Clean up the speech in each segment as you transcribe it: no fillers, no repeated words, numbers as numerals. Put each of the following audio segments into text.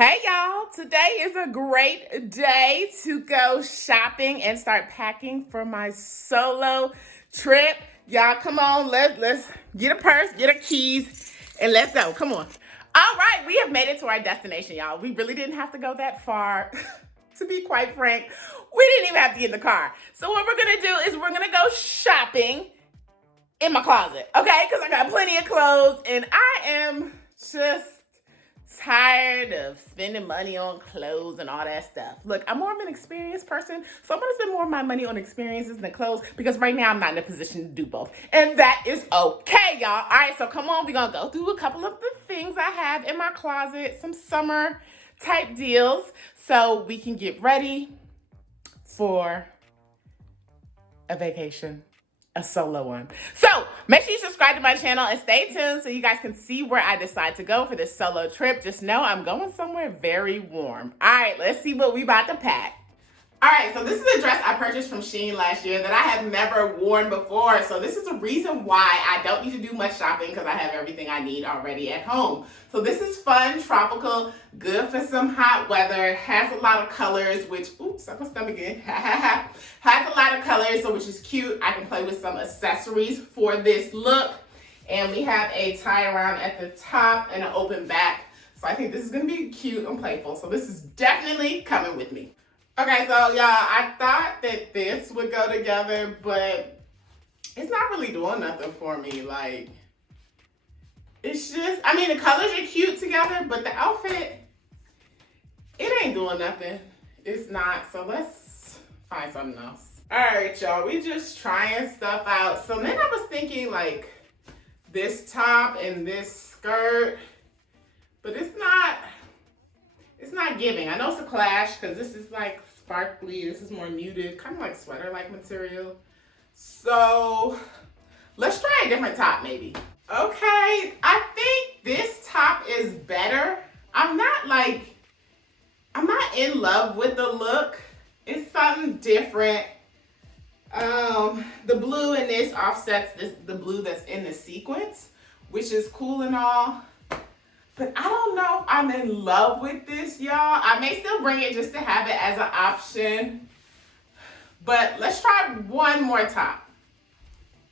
Hey y'all, today is a great day to go shopping and start packing for my solo trip. Y'all come on, let's get a purse, get a keys, and let's go. Come on. All right, we have made it to our destination, y'all. We really didn't have to go that far. To be quite frank, we didn't even have to get in the car. So what we're gonna do is we're gonna go shopping in my closet, okay? Because I got plenty of clothes and I am just tired of spending money on clothes and all that stuff. Look, I'm more of an experienced person, so I'm gonna spend more of my money on experiences than clothes because right now I'm not in a position to do both. And that is okay, y'all. All right, so come on, we're gonna go through a couple of the things I have in my closet, some summer type deals, so we can get ready for a vacation. A solo one. So make sure you subscribe to my channel and stay tuned so you guys can see where I decide to go for this solo trip. Just know I'm going somewhere very warm. All right, let's see what we about to pack. All right, so this is a dress I purchased from Shein last year that I have never worn before. So this is a reason why I don't need to do much shopping because I have everything I need already at home. So this is fun, tropical, good for some hot weather. Has a lot of colors, which, oops, I my stomach again. Has a lot of colors, so which is cute. I can play with some accessories for this look. And we have a tie around at the top and an open back. So I think this is gonna be cute and playful. So this is definitely coming with me. Okay, so y'all, I thought that this would go together, but it's not really doing nothing for me. Like, it's just, I mean, the colors are cute together, but the outfit, it ain't doing nothing. It's not, so let's find something else. All right, y'all, we just trying stuff out. So then I was thinking like this top and this skirt, but it's not giving. I know it's a clash because this is like sparkly, this is more muted, kind of like sweater-like material. So let's try a different top maybe. Okay, I think this top is better. I'm not in love with the look. It's something different. The blue in this offsets the blue that's in the sequence, which is cool and all. But I don't know if I'm in love with this, y'all. I may still bring it just to have it as an option. But let's try one more top.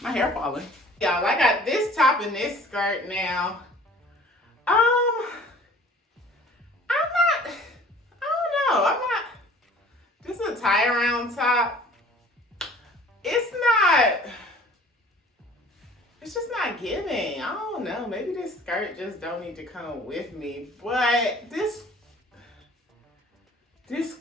My hair falling. Y'all, I got this top and this skirt now. I don't know. This is a tie around top. It's just not giving. I don't know. Maybe this skirt just don't need to come with me. But this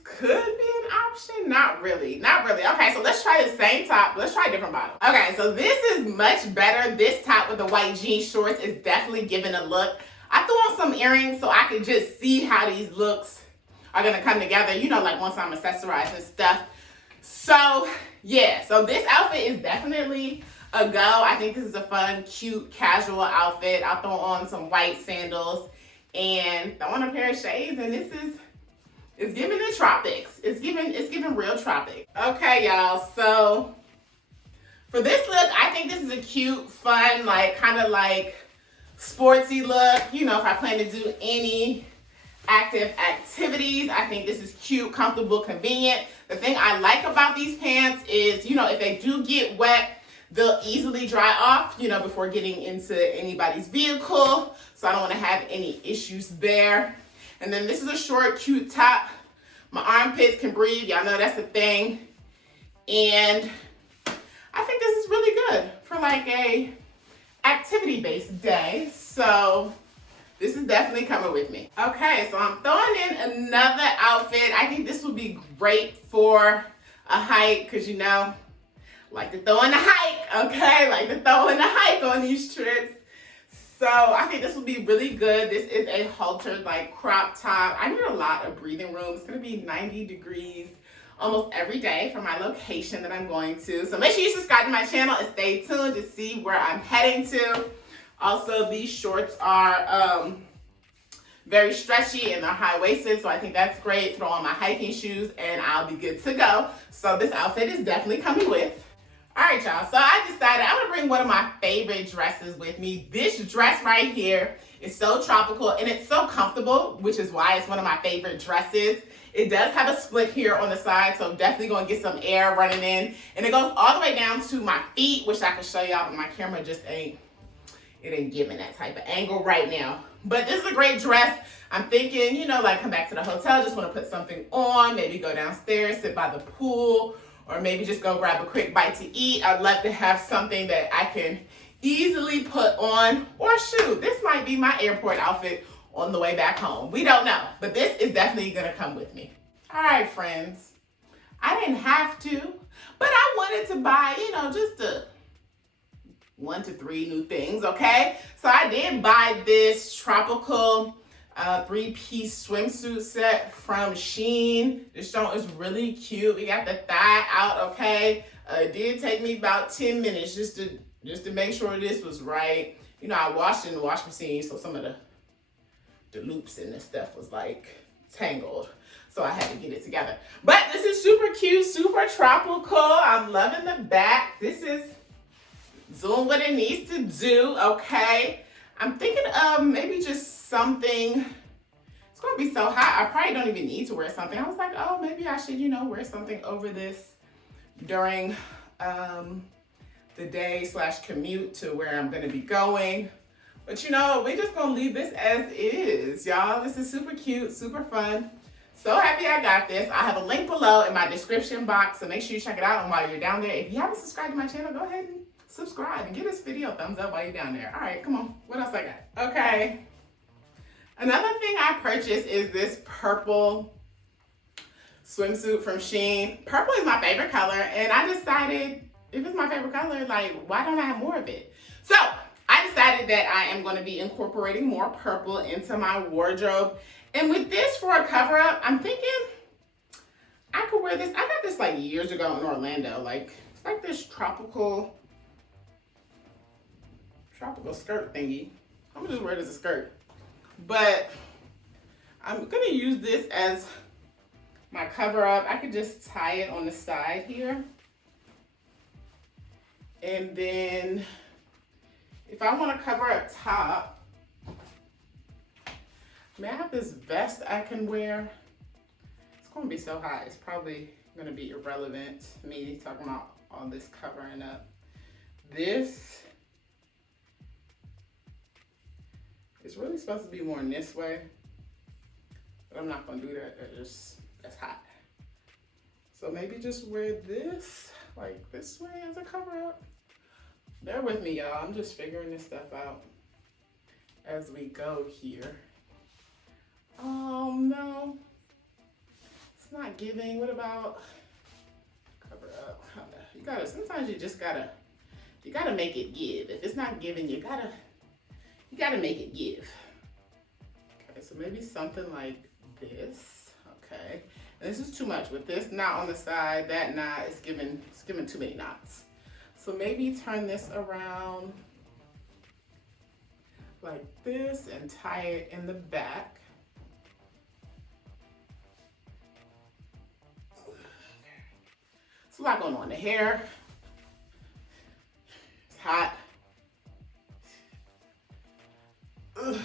could be an option. Not really. Okay, so let's try the same top. Let's try a different bottom. Okay, so this is much better. This top with the white jean shorts is definitely giving a look. I threw on some earrings so I could just see how these looks are gonna come together. You know, like once I'm accessorized and stuff. So yeah, so this outfit is definitely a go. I think this is a fun, cute, casual outfit. I'll throw on some white sandals and throw on a pair of shades, and it's giving the tropics. It's giving real tropic. Okay, y'all. So for this look, I think this is a cute, fun, like kind of like sportsy look. You know, if I plan to do any active activities, I think this is cute, comfortable, convenient. The thing I like about these pants is, you know, if they do get wet, they'll easily dry off, you know, before getting into anybody's vehicle. So I don't want to have any issues there. And then this is a short, cute top. My armpits can breathe. Y'all know that's the thing. And I think this is really good for like a activity-based day. So this is definitely coming with me. Okay, so I'm throwing in another outfit. I think this would be great for a hike because, you know, like to throw in the hike, okay? Like to throw in the hike on these trips. So I think this will be really good. This is a halter like crop top. I need a lot of breathing room. It's gonna be 90 degrees almost every day for my location that I'm going to. So make sure you subscribe to my channel and stay tuned to see where I'm heading to. Also, these shorts are very stretchy and they're high-waisted, so I think that's great. Throw on my hiking shoes and I'll be good to go. So this outfit is definitely coming with. All right, y'all. So I decided I'm gonna bring one of my favorite dresses with me. This dress right here is so tropical and it's so comfortable, which is why it's one of my favorite dresses. It does have a split here on the side, so I'm definitely gonna get some air running in. And it goes all the way down to my feet, which I can show y'all, but my camera just ain't giving that type of angle right now. But this is a great dress. I'm thinking, you know, like come back to the hotel, just wanna put something on, maybe go downstairs, sit by the pool, or maybe just go grab a quick bite to eat. I'd love to have something that I can easily put on, or shoot, this might be my airport outfit on the way back home. We don't know, but this is definitely gonna come with me. All right, friends, I didn't have to, but I wanted to buy, you know, just 1 to 3 new things, okay? So I did buy this tropical 3-piece swimsuit set from Shein. This joint is really cute. We got the thigh out, okay? It did take me about 10 minutes just to make sure this was right. You know, I washed it in the wash machine, so some of the loops and the stuff was like tangled. So I had to get it together. But this is super cute, super tropical. I'm loving the back. This is doing what it needs to do, okay? I'm thinking of maybe just something. It's gonna be so hot, I probably don't even need to wear something. I was like, oh, maybe I should, you know, wear something over this during the day / commute to where I'm gonna be going. But you know, we're just gonna leave this as is, y'all. This is super cute, super fun. So happy I got this. I have a link below in my description box, so make sure you check it out. And while you're down there, if you haven't subscribed to my channel, go ahead and subscribe and give this video a thumbs up while you're down there. All right, come on. What else I got? Okay. Another thing I purchased is this purple swimsuit from Shein. Purple is my favorite color, and I decided if it's my favorite color, like, why don't I have more of it? So I decided that I am going to be incorporating more purple into my wardrobe. And with this for a cover up, I'm thinking I could wear this. I got this like years ago in Orlando. Like, it's like this tropical skirt thingy. I'm gonna just wear it as a skirt. But I'm gonna use this as my cover up. I could just tie it on the side here. And then if I want to cover up top, may I have this vest I can wear? It's gonna be so hot, it's probably gonna be irrelevant, me talking about all this covering up. This is really supposed to be worn this way, but I'm not gonna do that, that's hot. So maybe just wear this, like this way as a cover up. Bear with me, y'all, I'm just figuring this stuff out as we go here. Oh no, it's not giving. What about cover up? You gotta, sometimes you just gotta, you gotta make it give. If it's not giving, you gotta make it give. Okay, so maybe something like this. Okay, and this is too much with this knot on the side, that knot is giving, it's giving too many knots. So maybe turn this around like this and tie it in the back. It's a lot going on. The hair, it's hot. Ugh,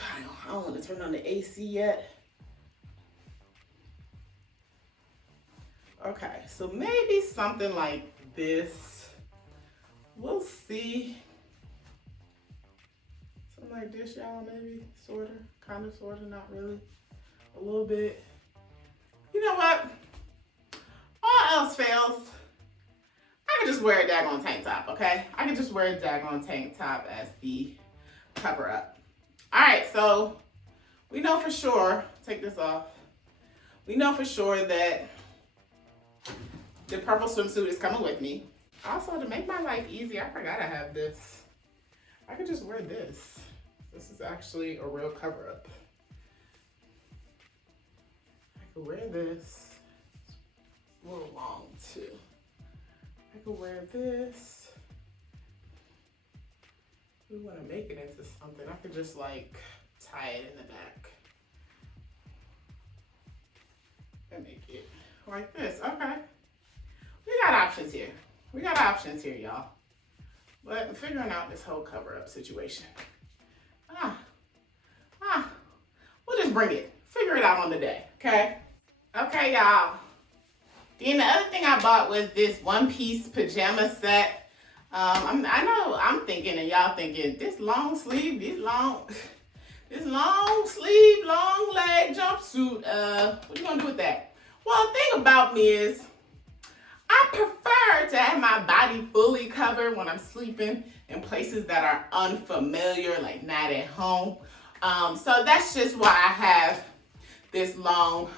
I don't want to turn on the AC yet. Okay, so maybe something like this. We'll see. Something like this, y'all, maybe, sorta, kinda, sorta, not really. A little bit. You know what? All else fails, I can just wear a daggone tank top, okay? I can just wear a daggone tank top as the cover up. All right, so we know for sure, take this off. We know for sure that the purple swimsuit is coming with me. Also, to make my life easy, I forgot I have this. I could just wear this. This is actually a real cover up. I could wear this. It's a little long too. I could wear this. We want to make it into something. I could just like tie it in the back and make it like this. Okay, we got options here. We got options here, y'all. But I'm figuring out this whole cover-up situation. We'll just bring it. Figure it out on the day, okay? Okay, y'all. Then the other thing I bought was this one-piece pajama set. I know I'm thinking and y'all thinking, this long sleeve, this long sleeve, long leg jumpsuit, what you gonna do with that? Well, the thing about me is, I prefer to have my body fully covered when I'm sleeping in places that are unfamiliar, like not at home. So that's just why I have this long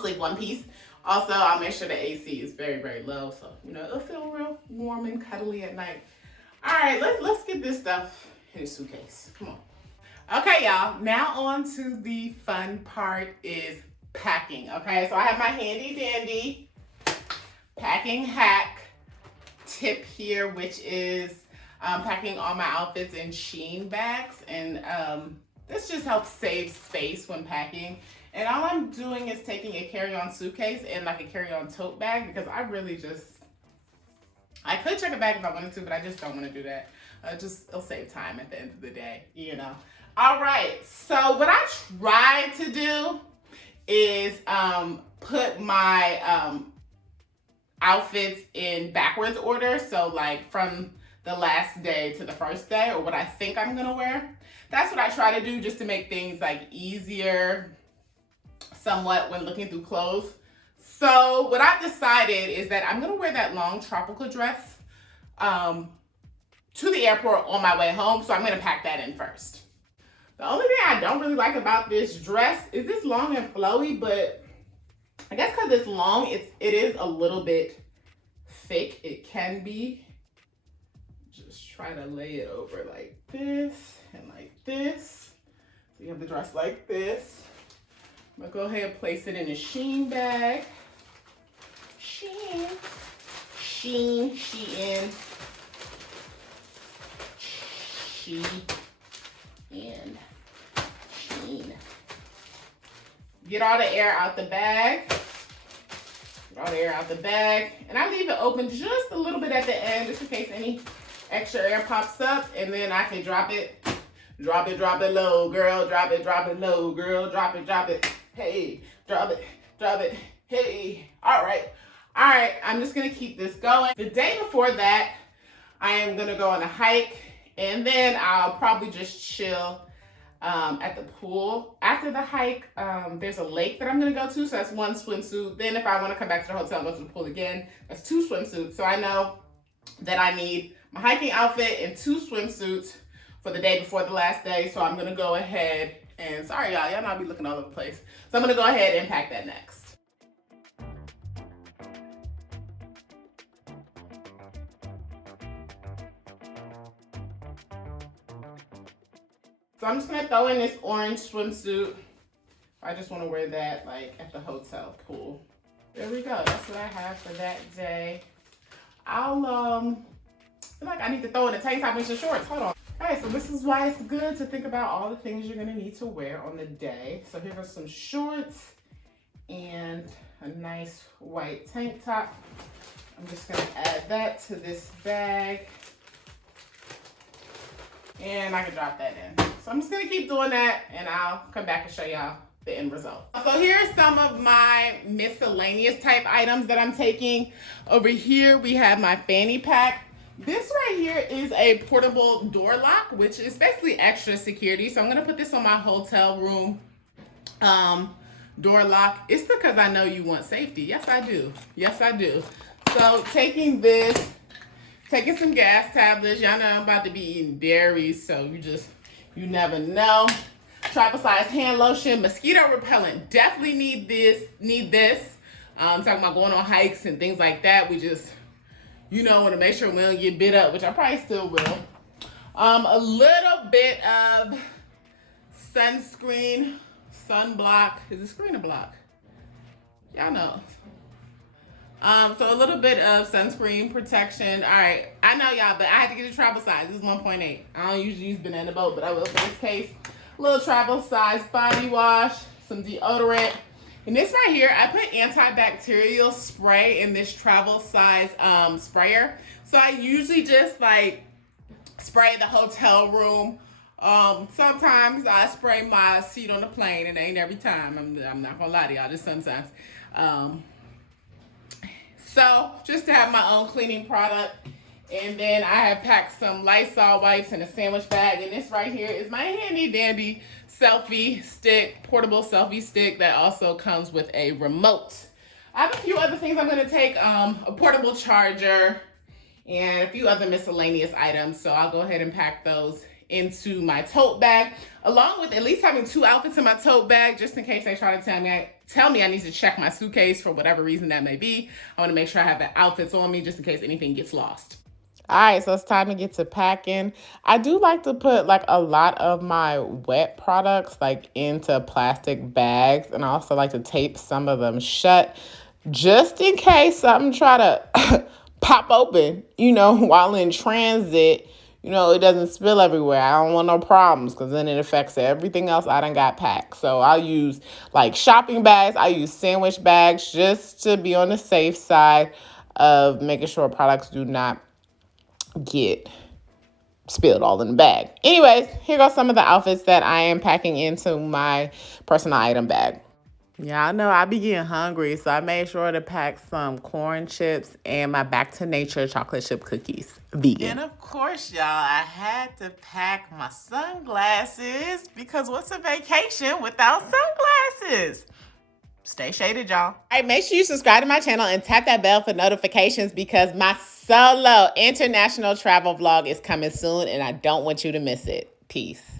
sleeve one piece. Also, I'll make sure the AC is very, very low, so you know it'll feel real warm and cuddly at night. All right, let's get this stuff in a suitcase. Come on. Okay, y'all. Now on to the fun part is packing. Okay, so I have my handy dandy packing hack tip here, which is packing all my outfits in Shein bags, and this just helps save space when packing. And all I'm doing is taking a carry-on suitcase and like a carry-on tote bag, because I could check a bag if I wanted to, but I just don't want to do that. It'll save time at the end of the day, you know. All right, so what I tried to do is put my outfits in backwards order. So like from the last day to the first day, or what I think I'm gonna wear. That's what I try to do, just to make things like easier somewhat when looking through clothes. So what I've decided is that I'm gonna wear that long tropical dress to the airport on my way home. So I'm gonna pack that in first. The only thing I don't really like about this dress is it's long and flowy, but I guess because it's long, it is a little bit thick. It can be. Just try to lay it over like this and like this. So you have the dress like this. I'm gonna go ahead and place it in a Shein bag. Shein. Get all the air out the bag. And I leave it open just a little bit at the end, just in case any extra air pops up, and then I can drop it low, girl, drop it low, girl, drop it, hey, drop it, hey. All right, I'm just gonna keep this going. The day before that, I am gonna go on a hike, and then I'll probably just chill at the pool. After the hike, there's a lake that I'm gonna go to, so that's one swimsuit. Then if I wanna come back to the hotel and go to the pool again, that's two swimsuits. So I know that I need my hiking outfit and two swimsuits for the day before the last day. So I'm gonna go ahead and, sorry y'all know I'll be looking all over the place. So I'm gonna go ahead and pack that next. So I'm just gonna throw in this orange swimsuit. I just wanna wear that like at the hotel pool. There we go, that's what I have for that day. I'll feel like I need to throw in a tank top and some shorts, hold on. Okay, so this is why it's good to think about all the things you're gonna need to wear on the day. So here are some shorts and a nice white tank top. I'm just gonna add that to this bag. And I can drop that in. So I'm just gonna keep doing that, and I'll come back and show y'all the end result. So here's some of my miscellaneous type items that I'm taking. Over here, we have my Fanny Pack. This right here is a portable door lock, which is basically extra security. So I'm gonna put this on my hotel room door lock. It's because I know you want safety. Yes, I do. Yes, I do. So taking this, taking some gas tablets. Y'all know I'm about to be eating berries, so you never know. Travel size hand lotion, mosquito repellent. Definitely need this. I'm talking about going on hikes and things like that. We just, want to make sure we don't get bit up, which I probably still will. A little bit of sunscreen, sunblock. Is it screen or block? Y'all know. So a little bit of sunscreen protection. All right, I know y'all, but I had to get a travel size. This is 1.8. I don't usually use banana boat, but I will for this case. A little travel size body wash, some deodorant, And this right here, I put antibacterial spray in this travel size sprayer. So I usually just like spray the hotel room. Sometimes I spray my seat on the plane, and it ain't every time. I'm not gonna lie to y'all, just sometimes. So just to have my own cleaning product. And then I have packed some Lysol wipes in a sandwich bag. And this right here is my handy dandy selfie stick, portable selfie stick that also comes with a remote. I have a few other things I'm gonna take, a portable charger and a few other miscellaneous items. So I'll go ahead and pack those into my tote bag, along with at least having 2 outfits in my tote bag, just in case they try to tell me I need to check my suitcase for whatever reason that may be. I wanna make sure I have the outfits on me just in case anything gets lost. All right, so it's time to get to packing. I do like to put like a lot of my wet products like into plastic bags, and I also like to tape some of them shut just in case something try to pop open, while in transit. It doesn't spill everywhere. I don't want no problems because then it affects everything else I done got packed. So I'll use like shopping bags. I use sandwich bags just to be on the safe side of making sure products do not get spilled all in the bag. Anyways, here go some of the outfits that I am packing into my personal item bag. Yeah, I know I be getting hungry, so I made sure to pack some corn chips and my Back to Nature chocolate chip cookies, vegan. And of course, y'all, I had to pack my sunglasses because what's a vacation without sunglasses? Stay shaded, y'all. All right, make sure you subscribe to my channel and tap that bell for notifications because my solo international travel vlog is coming soon and I don't want you to miss it. Peace.